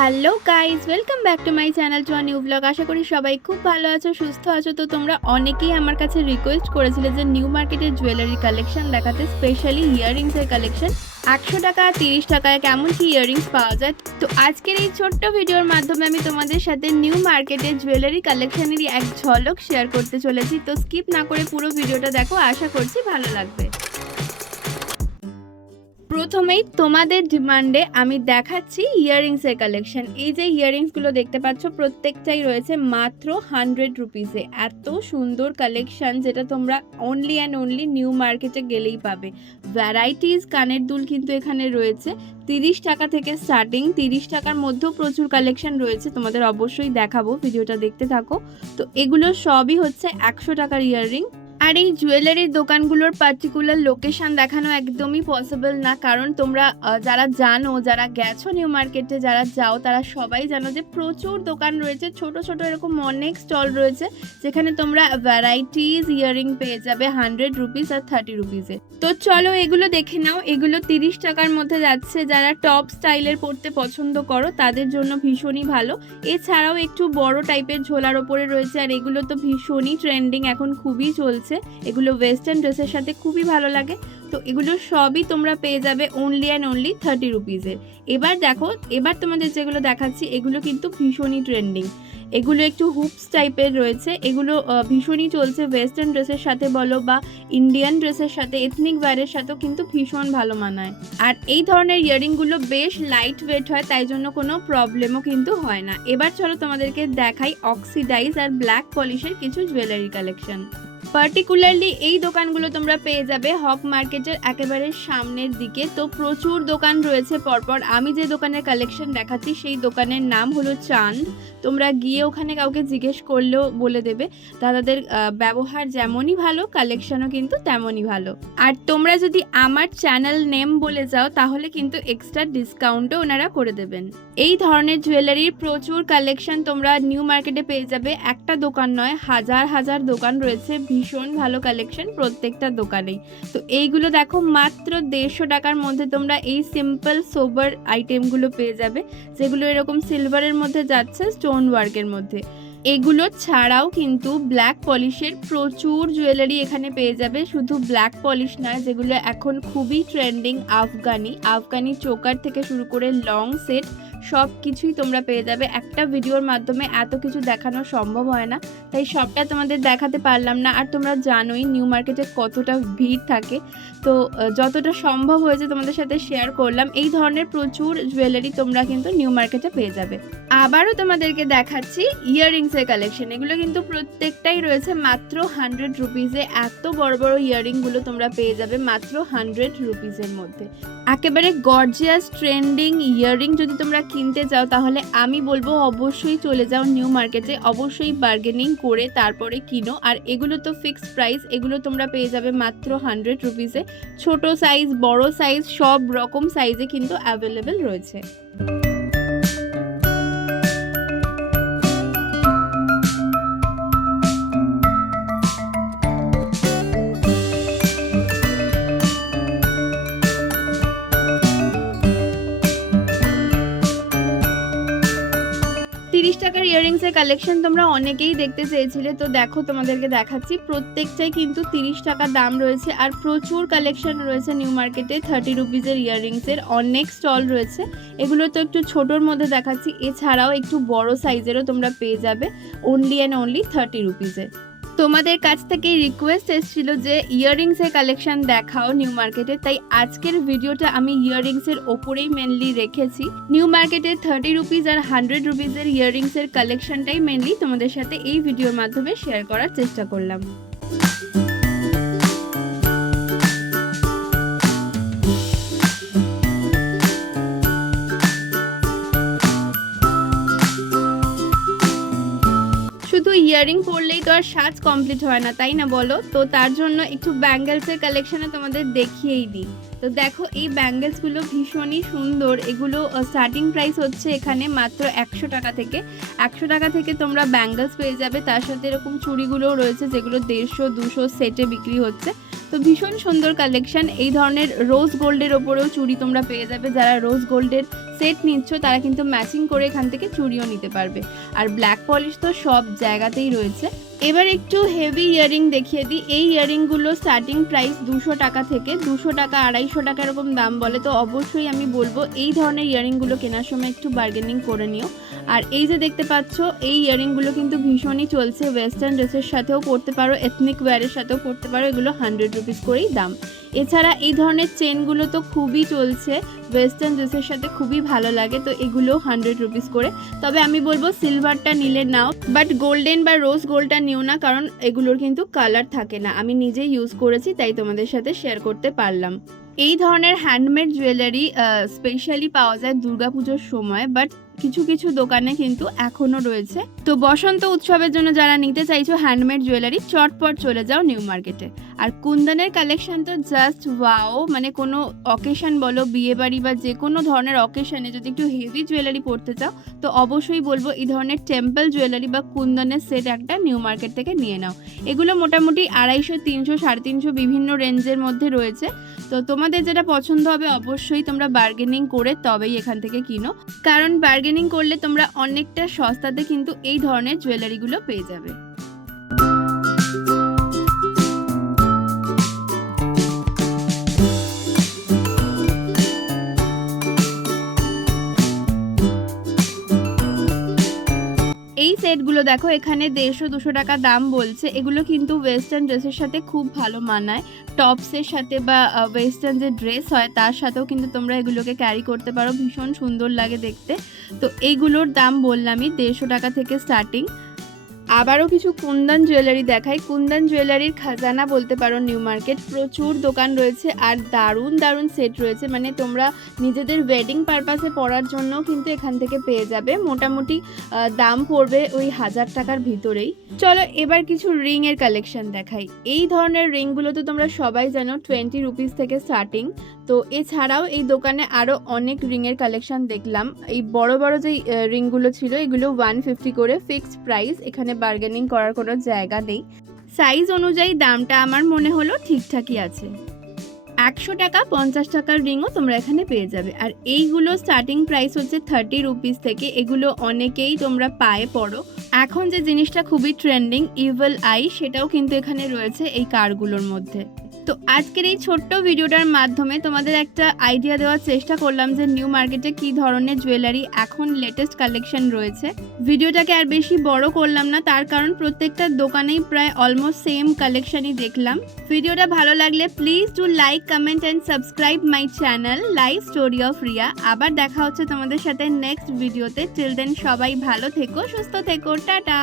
Hello guys, welcome back to my channel to a new vlog. আশা করি সবাই খুব ভালো আছো, সুস্থ আছো। তো তোমরা অনেকেই আমার কাছে রিকোয়েস্ট করেছিলে যে নিউ মার্কেটের জুয়েলারি কালেকশন দেখাতে, স্পেশালি ইয়াররিংসের কালেকশন। 100 টাকা 30 টাকায় কেমন কি ইয়াররিংস পাওয়া যায়। তো আজকের এই ছোট্ট ভিডিওর মাধ্যমে আমি তোমাদের সাথে নিউ মার্কেটের জুয়েলারি কালেকশনেরই এক ঝলক শেয়ার করতে চলেছি। তো স্কিপ না করে পুরো ভিডিওটা দেখো, আশা করছি ভালো লাগবে। প্রথমেই তোমাদের ডিমান্ডে আমি দেখাচ্ছি ইয়াররিংসের কালেকশন। এই যে ইয়াররিংসগুলো দেখতে পাচ্ছ, প্রত্যেকটাই রয়েছে মাত্র 100 রুপিসে। এত সুন্দর কালেকশন, যেটা তোমরা অনলি অ্যান্ড অনলি নিউ মার্কেটে গেলেই পাবে। ভ্যারাইটিস কানের দুল কিন্তু এখানে রয়েছে 30 টাকা থেকে স্টার্টিং। 30 টাকার মধ্যেও প্রচুর কালেকশন রয়েছে, তোমাদের অবশ্যই দেখাবো, ভিডিওটা দেখতে থাকো। তো এগুলো সবই হচ্ছে 100 টাকার ইয়াররিং। আর এই জুয়েলারির দোকানগুলোর পার্টিকুলার লোকেশন দেখানো একদমই পসিবল না, কারণ তোমরা যারা জানো, যারা গেছো নিউ মার্কেটে, যারা যাও, তারা সবাই জানো যে প্রচুর দোকান রয়েছে, ছোট ছোট এরকম অনেক স্টল রয়েছে, যেখানে তোমরা ভ্যারাইটিস ইয়াররিং পেয়ে যাবে 100 রুপিস আর 30 রুপিসে। তো চলো এগুলো দেখে নাও। এগুলো 30 টাকার মধ্যে যাচ্ছে। যারা টপ স্টাইলের পরতে পছন্দ করো তাদের জন্য ভীষণই ভালো। এছাড়াও একটু বড় টাইপের ঝোলার ওপরে রয়েছে, আর এগুলো তো ভীষণই ট্রেন্ডিং, এখন খুবই চলছে। এগুলো ওয়েস্টার্ন ড্রেসের সাথে খুবই ভালো লাগে। তো এগুলো সবই তোমরা পেয়ে যাবে অনলি অ্যান্ড অনলি 30 রুপিসের। এবার দেখো, এবার তোমাদের যেগুলো দেখাচ্ছি এগুলো কিন্তু ভীষণই ট্রেন্ডিং। এগুলো একটু হুপস টাইপের রয়েছে। এগুলো ভীষণই চলছে ওয়েস্টার্ন ড্রেসের সাথে বলো বা ইন্ডিয়ান ড্রেসের সাথে, এথনিক ওয়্যারের সাথেও কিন্তু ভীষণ ভালো মানায়। আর এই ধরনের ইয়াররিংগুলো বেশ লাইট ওয়েট হয়, তাই জন্য কোনো প্রবলেমও কিন্তু হয় না। এবার চলো তোমাদেরকে দেখাই অক্সিডাইজ আর ব্ল্যাক পলিশের কিছু জুয়েলারি কালেকশন। পার্টিকুলারলি এই দোকানগুলো তোমরা পেয়ে যাবে হক মার্কেটের একেবারে সামনের দিকে। তো প্রচুর দোকান রয়েছে পরপর। আমি যে দোকানের কালেকশন দেখাচ্ছি সেই দোকানের নাম হলো চাঁদ। তোমরা গিয়ে ওখানে কাউকে জিজ্ঞেস করলেও বলে দেবে। দাদাদের ব্যবহার যেমনই ভালো, কালেকশনও কিন্তু তেমনই ভালো। আর তোমরা যদি আমার চ্যানেল নেম বলে যাও তাহলে কিন্তু এক্সট্রা ডিসকাউন্টও ওনারা করে দেবেন। এই ধরনের জুয়েলারির প্রচুর কালেকশন তোমরা নিউ মার্কেটে পেয়ে যাবে। একটা দোকান নয়, হাজার হাজার দোকান রয়েছে, ভীষণ ভালো কালেকশন প্রত্যেকটা দোকানেই। তো এইগুলো দেখো, মাত্র 150 টাকার মধ্যে তোমরা এই সিম্পল সোবার আইটেমগুলো পেয়ে যাবে, যেগুলো এরকম সিলভারের মধ্যে যাচ্ছে, স্টোন ওয়ার্কের মধ্যে। এগুলো ছাড়াও কিন্তু ব্ল্যাক পলিশের প্রচুর জুয়েলারি এখানে পেয়ে যাবে। শুধু ব্ল্যাক পলিশ নয়, যেগুলো এখন খুবই ট্রেন্ডিং, আফগানি চোকার থেকে শুরু করে লং সেট সব কিছুই তোমরা পেয়ে যাবে। একটা ভিডিওর মাধ্যমে এত কিছু দেখানো সম্ভব হয় না, তাই সবটা তোমাদের দেখাতে পারলাম না। আর তোমরা জানোই নিউ মার্কেটে কতটা ভিড় থাকে, তো যতটা সম্ভব হয়েছে তোমাদের সাথে শেয়ার করলাম। এই ধরনের প্রচুর জুয়েলারি তোমরা কিন্তু নিউ মার্কেটে পেয়ে যাবে। আবারও তোমাদেরকে দেখাচ্ছি ইয়াররিংসের কালেকশন। এগুলো কিন্তু প্রত্যেকটাই রয়েছে মাত্র 100 রুপিসে। এত বড় বড় ইয়াররিংগুলো তোমরা পেয়ে যাবে মাত্র 100 রুপিসের মধ্যে। একেবারে গর্জিয়াস ট্রেন্ডিং ইয়াররিং যদি তোমরা কিনতে চাও তাহলে আমি বলবো অবশ্যই চলে যাও নিউ মার্কেটে, অবশ্যই বার্গেনিং করে তারপরে কিনো। আর এগুলো তো ফিক্সড প্রাইস, এগুলো তোমরা পেয়ে যাবে মাত্র 100 রুপিসে। ছোট সাইজ, বড় সাইজ, সব রকম সাইজে কিন্তু অ্যাভেলেবেল রয়েছে। 30 টাকার ইয়াররিংসের কালেকশন তোমরা অনেকেই দেখতে চেয়েছিলে, তো দেখো তোমাদেরকে দেখাচ্ছি। প্রত্যেকটাই কিন্তু 30 টাকা দাম রয়েছে, আর প্রচুর কালেকশন রয়েছে নিউ মার্কেটে 30 রুপিসের ইয়াররিংসের। অনেক স্টল রয়েছে। এগুলো তো একটু ছোটোর মধ্যে দেখাচ্ছি, এছাড়াও একটু বড় সাইজেরও তোমরা পেয়ে যাবে অনলি অ্যান্ড অনলি 30 রুপিসে। তোমাদের কাছ থেকে রিকোয়েস্ট এসেছিল যে ইয়াররিংসের কালেকশন দেখাও নিউ মার্কেটে, তাই আজকের ভিডিওটা আমি ইয়াররিংসের ওপরেই মেনলি রেখেছি। নিউ মার্কেটে 30 রুপিস আর 100 রুপিসের ইয়াররিংসের কালেকশনটাই মেনলি তোমাদের সাথে এই ভিডিওর মাধ্যমে শেয়ার করার চেষ্টা করলাম। শুধু ইয়াররিং পরলেই তো আর সাজ কমপ্লিট হয় না, তাই না বলো? তো তার জন্য একটু ব্যাঙ্গেলসের কালেকশনে তোমাদের দেখিয়েই দিই। তো দেখো, এই ব্যাঙ্গেলসগুলো ভীষণই সুন্দর। এগুলো স্টার্টিং প্রাইস হচ্ছে এখানে মাত্র 100 টাকা থেকে। 100 টাকা থেকে তোমরা ব্যাঙ্গেলস পেয়ে যাবে। তার সাথে এরকম চুড়িগুলোও রয়েছে, যেগুলো 150-200 সেটে বিক্রি হচ্ছে। তো ভীষণ সুন্দর কালেকশন। এই ধরনের রোজ গোল্ডের ওপরেও চুড়ি তোমরা পেয়ে যাবে। যারা রোজ গোল্ডের সেট নিচ্ছ তারা কিন্তু ম্যাচিং করে এখান থেকে চুড়িও নিতে পারবে। আর ব্ল্যাক পলিশ তো সব জায়গাতেই রয়েছে। এবার একটু হেভি ইয়ারিং দেখিয়ে দিই। এই ইয়ারিংগুলো স্টার্টিং প্রাইস 200 টাকা থেকে 200 টাকা 250 টাকা এরকম দাম বলে। তো অবশ্যই আমি বলবো এই ধরনের ইয়ারিংগুলো কেনার সময় একটু বার্গেনিং করে নিও। আর এই যে দেখতে পাচ্ছ এই ইয়ারিংগুলো কিন্তু ভীষণই চলছে। ওয়েস্টার্ন ড্রেসের সাথেও পরতে পারো, এথনিক ওয়্যারের সাথেও পরতে পারো। এগুলো 100 রুপিস করেই দাম। এছাড়া এই ধরনের চেনগুলো তো খুবই চলছে, ওয়েস্টার্ন ড্রেসের সাথে খুবই ভালো লাগে। তো এগুলো 100 রুপিস করে। তবে আমি বলবো সিলভারটা নিলে নাও, বাট গোল্ডেন বা রোজ গোল্ডটা নিও না, কারণ এগুলোর কিন্তু কালার থাকে না। আমি নিজেই ইউজ করেছি তাই তোমাদের সাথে শেয়ার করতে পারলাম। এই ধরনের হ্যান্ডমেড জুয়েলারি স্পেশালি পাওয়া যায় দুর্গাপুজোর সময়, বাট কিছু কিছু দোকানে কিন্তু এখনো রয়েছে। তো বসন্ত উৎসবের জন্য যারা নিতে চাইছো হ্যান্ডমেড জুয়েলারি, চটপট চলে যাও নিউ মার্কেটে। আর কুন্দনের কালেকশন তো জাস্ট ওয়াও, মানে কোনো অকেশন বলো, বিয়ে বাড়ি বা যে কোনো ধরনের অকেশনে যদি একটু হেভি জুয়েলারি পরতে চাও তো অবশ্যই বলবো এই ধরনের টেম্পল জুয়েলারি বা কুন্দনের সেট একটা নিউ মার্কেট থেকে নিয়ে নাও। এগুলো মোটামুটি 250, 300, 350 বিভিন্ন রেঞ্জের মধ্যে রয়েছে। তো তোমাদের যেটা পছন্দ হবে অবশ্যই তোমরা বার্গেনিং করে তবেই এখান থেকে কিনো, কারণ বার্গেনিং করলে তোমরা অনেকটা সস্তাতে কিন্তু এই ধরনের জুয়েলারিগুলো পেয়ে যাবে। এই সেটগুলো দেখো, এখানে 150-200 টাকা দাম বলছে। এগুলো কিন্তু ওয়েস্টার্ন ড্রেসের সাথে খুব ভালো মানায়। টপসের সাথে বা ওয়েস্টার্ন যে ড্রেস হয় তার সাথেও কিন্তু তোমরা এগুলোকে ক্যারি করতে পারো, ভীষণ সুন্দর লাগে দেখতে। তো এইগুলোর দাম বললামই 150 টাকা থেকে স্টার্টিং। আবারও কিছু কুন্দন জুয়েলারি দেখাই। কুন্দন জুয়েলারির খাজানা বলতে পারো নিউ মার্কেট। প্রচুর দোকান রয়েছে আর দারুণ দারুণ সেট রয়েছে, মানে তোমরা নিজেদের ওয়েডিং পারপাসে পরার জন্য কিন্তু এখান থেকে পেয়ে যাবে। মোটামুটি দাম পড়বে ওই 1000 টাকার ভিতরেই। চলো এবার কিছু রিং এর কালেকশন দেখাই। এই ধরনের রিংগুলো তো তোমরা সবাই জানো 20 রুপিস থেকে স্টার্টিং। তো এছাড়াও এই দোকানে আরও অনেক রিংয়ের কালেকশন দেখলাম। এই বড় বড় যে রিংগুলো ছিল এগুলো 150 করে ফিক্সড প্রাইস, এখানে বার্গেনিং করার কোনো জায়গা নেই। সাইজ অনুযায়ী দামটা আমার মনে হলো ঠিকঠাকই আছে। 100 টাকা 50 টাকার রিংও তোমরা এখানে পেয়ে যাবে। আর এইগুলো স্টার্টিং প্রাইস হচ্ছে 30 রুপিস থেকে। এগুলো অনেকেই তোমরা পায়ে পড়ো। এখন যে জিনিসটা খুবই ট্রেন্ডিং ইভিল আই, সেটাও কিন্তু এখানে রয়েছে এই কারগুলোর মধ্যে। তো আজকের এই ছোট্ট ভিডিওটার মাধ্যমে তোমাদের একটা আইডিয়া দেওয়ার চেষ্টা করলাম যে নিউ মার্কেটে কি ধরনের জুয়েলারি এখন লেটেস্ট কালেকশন রয়েছে। ভিডিওটাকে আর বেশি বড় করলাম না, তার কারণ প্রত্যেকটা দোকানেই প্রায় অলমোস্ট সেম কালেকশনই দেখলাম। ভিডিওটা ভালো লাগলে please do like, comment and subscribe my channel life story of Riya. আবার দেখা হচ্ছে তোমাদের সাথে নেক্সট ভিডিওতে। টিল দেন সবাই ভালো থেকো, সুস্থ থেকো, টাটা।